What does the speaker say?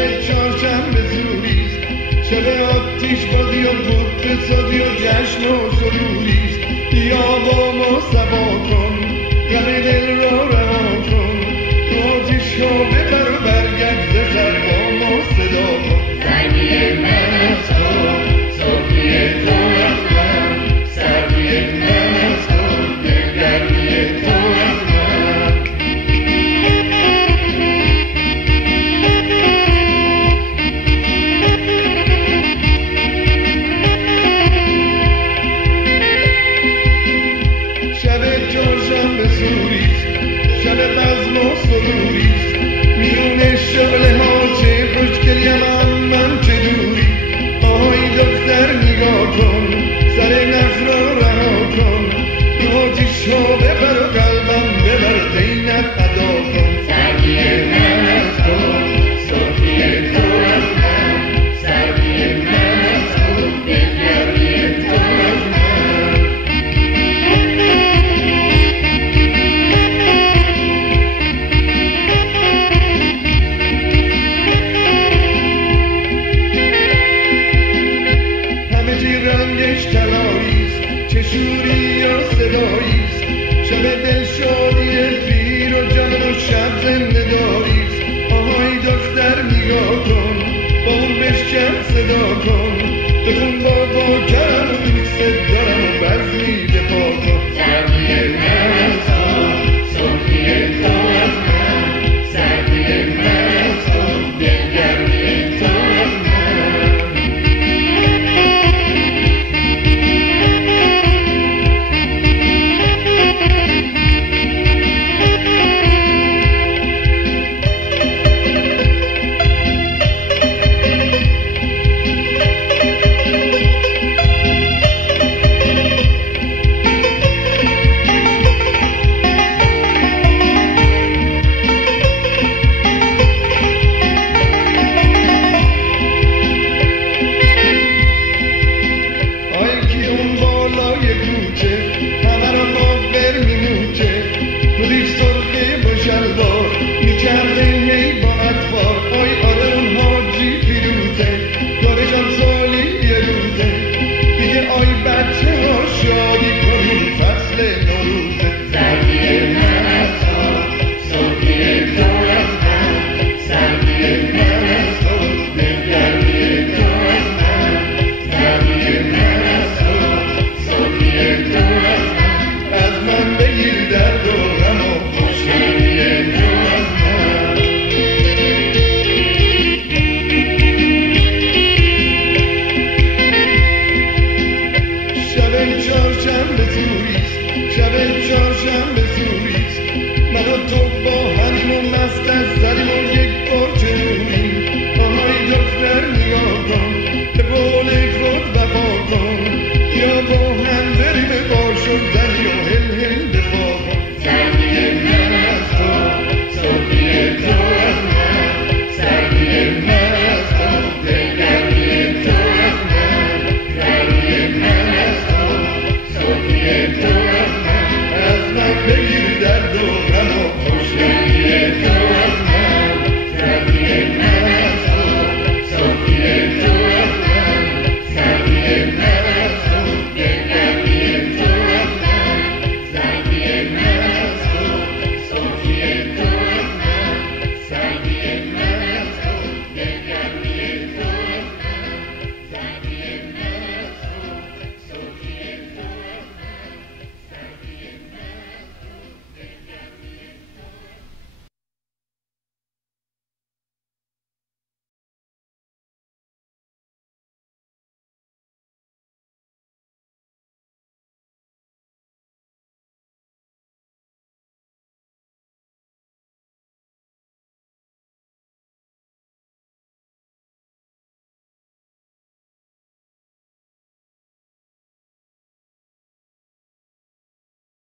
شب چهارشنبه زوریست، شب آتیش بازی و بود سازی و جشن و سروریست. بیا با ما سبا کن، غم دل را رها کن، آتیش ها ببر و برگرد ز سر با ما صدا کن. زنگی من از تو، صبحی تو از من، سردی من از تو، دلگرمی تو از من. شب چهارشنبه زوریست، شب بزم و سروریست، میون شعله ها چه خوشگلیم من چه دوری. آهای دختر نگاه کن، سر نخ را رها کن، آتیش ها ببر و قلبم ببر دینت ادا کن. زنگی من از تو، صبحی تو از من، سردی من از تو، دلگرمی تو از من. همه چی رنگش طلاییست، چه شوری و صداییست، شب دلشادی پیر و جان و شب زنده داریست. آهای دختر نگاه کن،